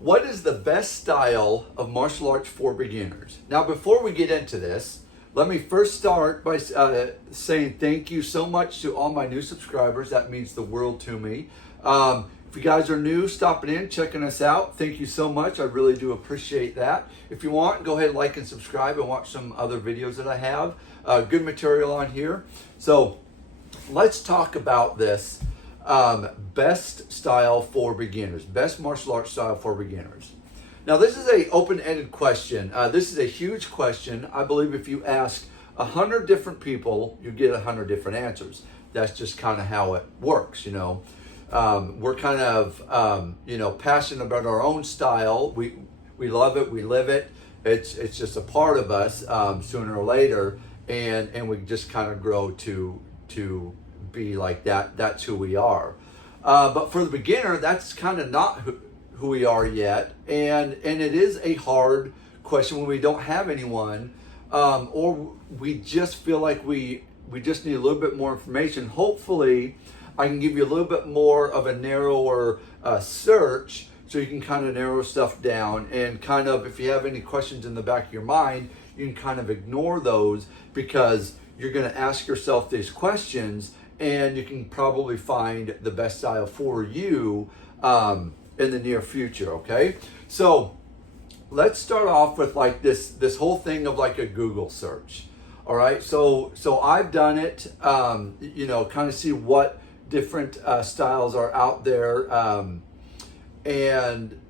What is the best style of martial arts for beginners? Now, before we get into this, let me first start by saying thank you so much to all my new subscribers. That means the world to me. If you guys are new, stopping in, checking us out, thank you so much. I really do appreciate that. If you want, go ahead and like and subscribe and watch some other videos that I have. Good material on here. So let's talk about this best style for beginners, best martial arts style for beginners. Now, this is a open-ended question. This is a huge question. I believe if you ask 100 different people, you get 100 different answers. That's just kind of how it works, you know. We're kind of, passionate about our own style. We love it. We live it. It's just a part of us sooner or later, and we just kind of grow to be like that. That's who we are. But for the beginner, that's kind of not who we are yet, and it is a hard question when we don't have anyone, or we just feel like we just need a little bit more information. Hopefully, I can give you a little bit more of a narrower search, so you can kind of narrow stuff down, and kind of, if you have any questions in the back of your mind, you can kind of ignore those, because you're going to ask yourself these questions, and you can probably find the best style for you in the near future. Okay, so let's start off with like this whole thing of like a Google search. All right, so I've done it, kind of see what different styles are out there, and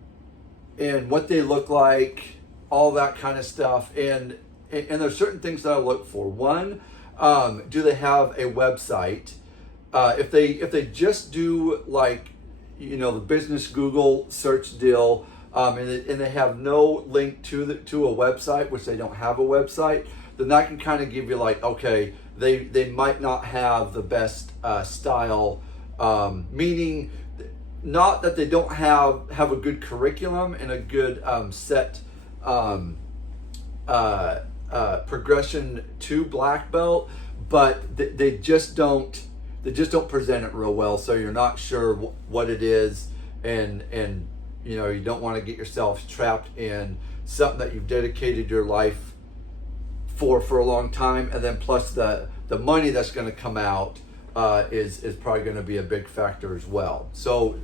what they look like, all that kind of stuff, and there's certain things that I look for. One, do they have a website? If they just do like, the business Google search deal, and they have no link to a website, which they don't have a website, then that can kind of give you like, okay, they might not have the best style, meaning not that they don't have a good curriculum and a good set progression to black belt, but they just don't present it real well, so you're not sure what it is, and you don't want to get yourself trapped in something that you've dedicated your life for a long time, and then plus the money that's going to come out is probably going to be a big factor as well. So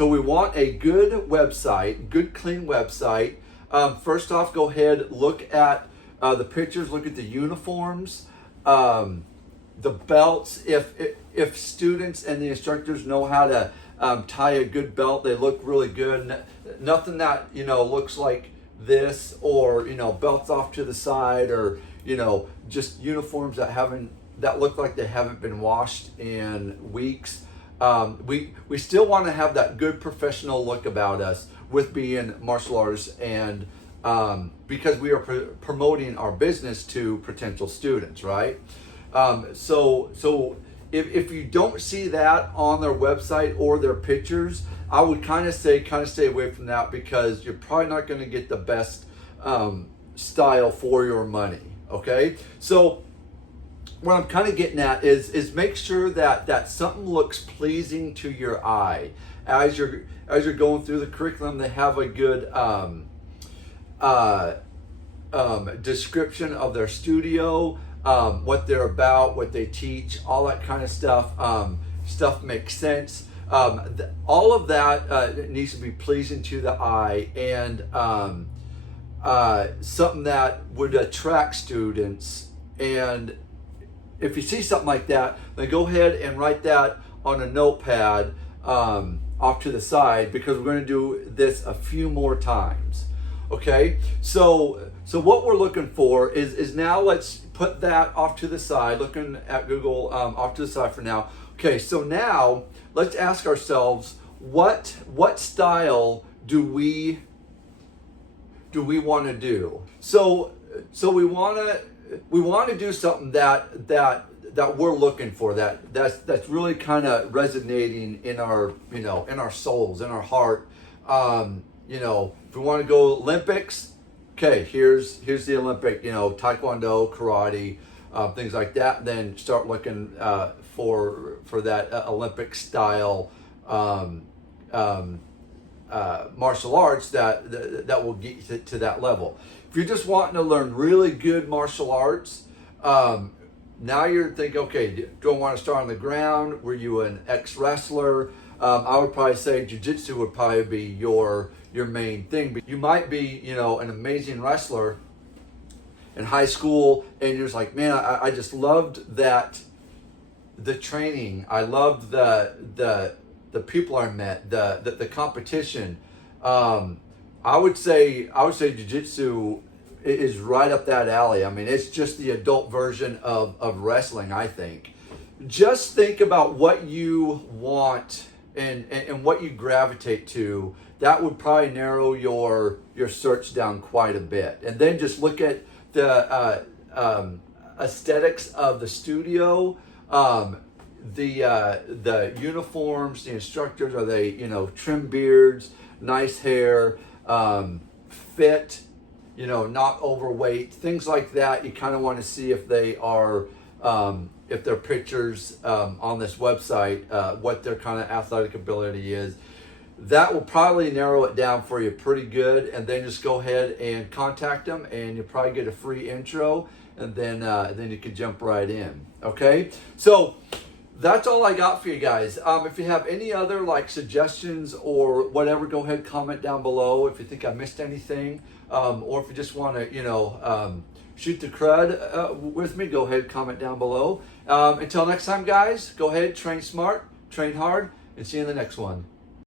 we want a good website, good clean website. First off, go ahead, look at the pictures, look at the uniforms, the belts. If students and the instructors know how to tie a good belt, they look really good. Nothing that looks like this, or belts off to the side, or just uniforms that look like they haven't been washed in weeks. We still want to have that good professional look about us with being martial artists, and because we are promoting our business to potential students, right? So if you don't see that on their website or their pictures, I would kind of stay away from that, because you're probably not going to get the best style for your money. Okay, so what I'm kind of getting at is make sure that something looks pleasing to your eye as you're going through the curriculum. They have a good description of their studio, what they're about, what they teach, all that kind of stuff. Stuff makes sense. All of that needs to be pleasing to the eye, and something that would attract students. And if you see something like that, then go ahead and write that on a notepad off to the side, because we're going to do this a few more times. Okay, so what we're looking for is now, let's put that off to the side, looking at Google off to the side for now. Okay, so now let's ask ourselves, what style do we want to do? So we want to do something that we're looking for, that's really kind of resonating in our in our souls, in our heart. If we want to go Olympics, okay, here's the Olympic, Taekwondo, karate, things like that. Then start looking for that Olympic style martial arts that will get you to that level. If you're just wanting to learn really good martial arts, now you're thinking, okay, do I want to start on the ground? Were you an ex-wrestler? I would probably say jiu-jitsu would probably be your main thing. But you might be, an amazing wrestler in high school, and you're just like, man, I just loved the training. I loved the people I met, the competition. I would say jiu-jitsu is right up that alley. I mean, it's just the adult version of wrestling, I think. Just think about what you want and what you gravitate to. That would probably narrow your search down quite a bit. And then just look at the aesthetics of the studio, the uniforms, the instructors. Are they, trim beards, nice hair, fit, not overweight, things like that. You kind of want to see if they are, if their pictures on this website, what their kind of athletic ability is. That will probably narrow it down for you pretty good. And then just go ahead and contact them, and you'll probably get a free intro, and then you can jump right in. Okay, so that's all I got for you guys. If you have any other suggestions or whatever, go ahead, comment down below. If you think I missed anything, or if you just want to, shoot the crud with me, go ahead, comment down below. Until next time, guys, go ahead, train smart, train hard, and see you in the next one.